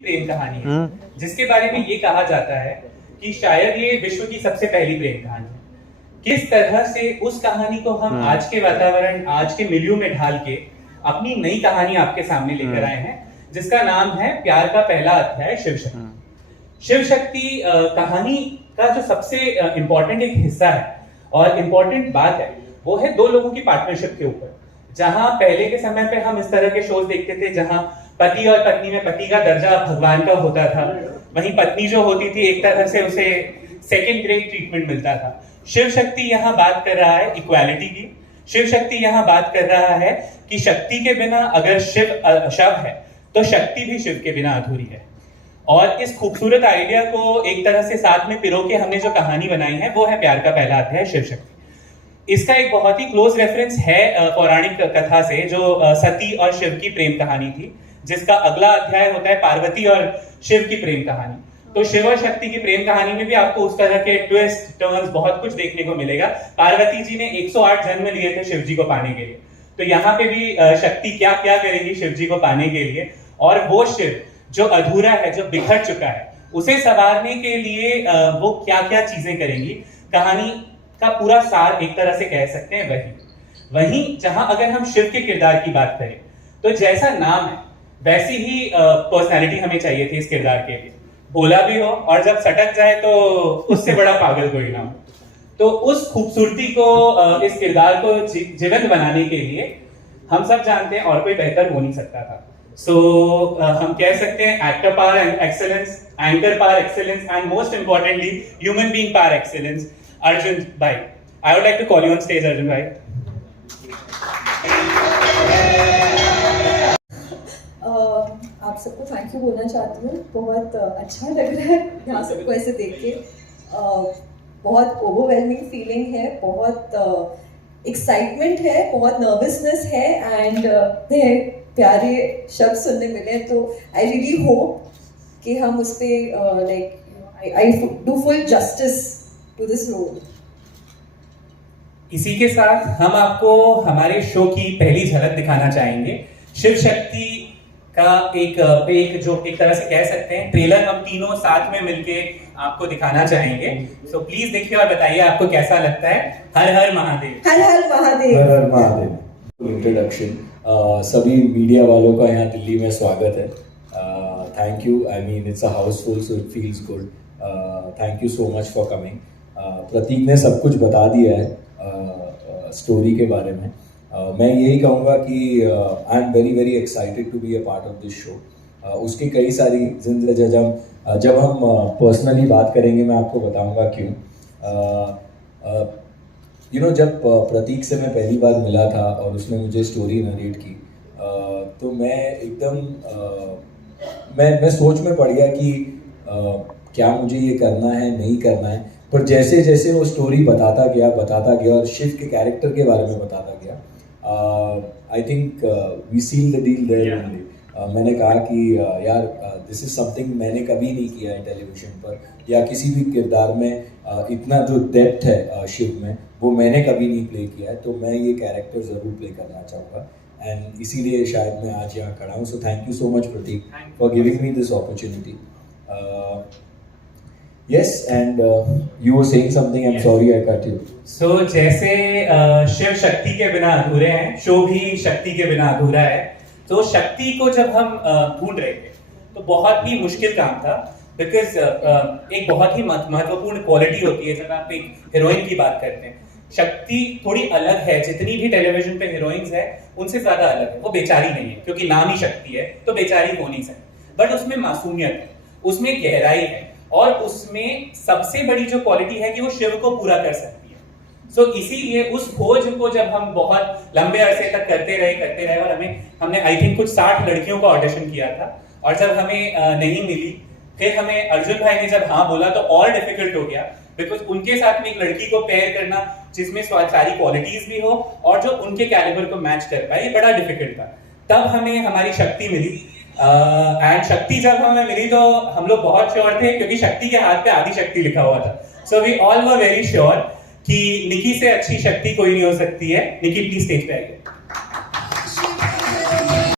प्रेम कहानी है जिसके बारे में ये कहा जाता है कि शायद ये विश्व की सबसे पहली प्रेम कहानी है। किस तरह से उस कहानी को हम आज के वातावरण, आज के मिलियू में ढाल के अपनी नई कहानी आपके सामने लेकर आए हैं, जिसका नाम है प्यार का पहला अध्याय शिव शक्ति। शिव शक्ति कहानी का जो सबसे इंपॉर्टेंट एक हिस्सा है और इम्पोर्टेंट बात है वो है दो लोगों की पार्टनरशिप के ऊपर। जहां पहले के समय पे हम इस तरह के शोज देखते थे जहां पति और पत्नी में पति का दर्जा भगवान का होता था, वहीं पत्नी जो होती थी एक तरह से उसे सेकंड ग्रेड ट्रीटमेंट मिलता था। शिव शक्ति यहाँ बात कर रहा है इक्वालिटी की। शिव शक्ति यहाँ बात कर रहा है कि शक्ति के बिना अगर शिव शव है तो शक्ति भी शिव के बिना अधूरी है। और इस खूबसूरत आइडिया को एक तरह से साथ में पिरो के हमने जो कहानी बनाई है वो है प्यार का पहला अध्याय शिव शक्ति। इसका एक बहुत ही क्लोज रेफरेंस है पौराणिक कथा से जो सती और शिव की प्रेम कहानी थी, जिसका अगला अध्याय होता है पार्वती और शिव की प्रेम कहानी। तो शिव और शक्ति की प्रेम कहानी में भी आपको उस तरह के ट्विस्ट टर्न्स बहुत कुछ देखने को मिलेगा। पार्वती जी ने 108 जन्म लिए थे शिव जी को पाने के लिए, तो यहाँ पे भी शक्ति क्या क्या करेगी शिव जी को पाने के लिए, और वो शिव जो अधूरा है, जो बिखर चुका है, उसे संवारने के लिए वो क्या क्या चीजें करेंगी। कहानी का पूरा सार एक तरह से कह सकते हैं वही जहां अगर हम शिव के किरदार की बात करें तो जैसा नाम है वैसी ही पर्सनालिटी हमें चाहिए थी इस किरदार के लिए। भोला भी हो और जब सटक जाए तो उससे बड़ा पागल कोई ना हो। तो उस खूबसूरती को इस किरदार को जीवंत बनाने के लिए हम सब जानते हैं और कोई बेहतर हो नहीं सकता था। सो हम कह सकते हैं actor power and excellence, anchor power excellence and most importantly human being power excellence, Arjun bhai. I would like to call you on stage, Arjun bhai. आप सबको थैंक यू बोलना चाहती हूँ। बहुत अच्छा लग रहा है यहाँ सबको ऐसे देख के। बहुत ओवरवेलमिंग फीलिंग है, बहुत एक्साइटमेंट है, बहुत नर्वसनेस है एंड प्यारे शब्द सुनने मिले। तो आई रियली होप कि हम उस पर like I do full justice to this role. इसी के साथ हम आपको हमारे शो की पहली झलक दिखाना चाहेंगे। शिव शक्ति का एक जो एक तरह से कह सकते हैं ट्रेलर हम तीनों साथ में मिलके आपको दिखाना चाहेंगे। सो प्लीज देखिए और बताइए आपको कैसा लगता है। हर हर महादेव, हर हर महादेव, हर हर महादेव। इंट्रोडक्शन, सभी मीडिया वालों का यहाँ दिल्ली में स्वागत है। Thank you, I mean it's a housefull so it feels good. Thank you so much for coming. Prateek ने सब कुछ बता दिया है स्टोरी के बारे में। मैं यही कहूँगा कि I am very very excited to be a part of this show. उसकी कई सारी जब हम पर्सनली बात करेंगे मैं आपको बताऊँगा क्यों। जब प्रतीक से मैं पहली बार मिला था और उसने मुझे स्टोरी नरेट की तो मैं एकदम मैं सोच में पड़ गया कि क्या मुझे ये करना है नहीं करना है। पर जैसे जैसे वो स्टोरी बताता गया और शिव के कैरेक्टर के बारे में बताता गया, I think we seal the deal there only. मैंने कहा कि यार दिस इज समथिंग मैंने कभी नहीं किया है टेलीविजन पर या किसी भी किरदार में। इतना जो डेप्थ है शिव में वो मैंने कभी नहीं प्ले किया है, तो मैं ये कैरेक्टर ज़रूर प्ले करना चाहूँगा एंड इसीलिए शायद मैं आज यहाँ खड़ा हूँ। So thank you so much Prateek for giving me this opportunity. Yes, and you were saying something. I'm sorry I cut you. So जैसे शिव शक्ति के बिना अधूरे हैं, शो भी शक्ति के बिना अधूरा है। तो शक्ति को जब हम ढूंढ रहे थे तो बहुत ही मुश्किल काम था, बिकॉज एक बहुत ही महत्वपूर्ण क्वालिटी होती है जब आप एक हीरोइन की बात करते हैं। शक्ति थोड़ी अलग है, जितनी भी टेलीविजन पे हीरोइंस है उनसे ज्यादा अलग है। वो बेचारी नहीं है, क्योंकि नाम ही शक्ति है तो बेचारी हो नहीं सकती, बट उसमें मासूमियत है, उसमें गहराई है और उसमें सबसे बड़ी जो क्वालिटी है कि वो शिव को पूरा कर सकती है। सो इसीलिए उस खोज को जब हम बहुत लंबे अरसे तक करते रहे और हमने आई थिंक कुछ 60 लड़कियों का ऑडिशन किया था, और जब हमें नहीं मिली, फिर हमें अर्जुन भाई ने जब हाँ बोला तो और डिफिकल्ट हो गया, बिकॉज उनके साथ में एक लड़की को पेयर करना जिसमें सारी क्वालिटीज भी हो और जो उनके कैलिबर को मैच कर पाए, बड़ा डिफिकल्ट था। तब हमें हमारी शक्ति मिली एंड शक्ति जब हमें मिली तो हम लोग बहुत श्योर थे, क्योंकि शक्ति के हाथ पे आदि शक्ति लिखा हुआ था। So we all were very sure कि निकी से अच्छी शक्ति कोई नहीं हो सकती है। निकी प्लीज स्टेज पे आइए।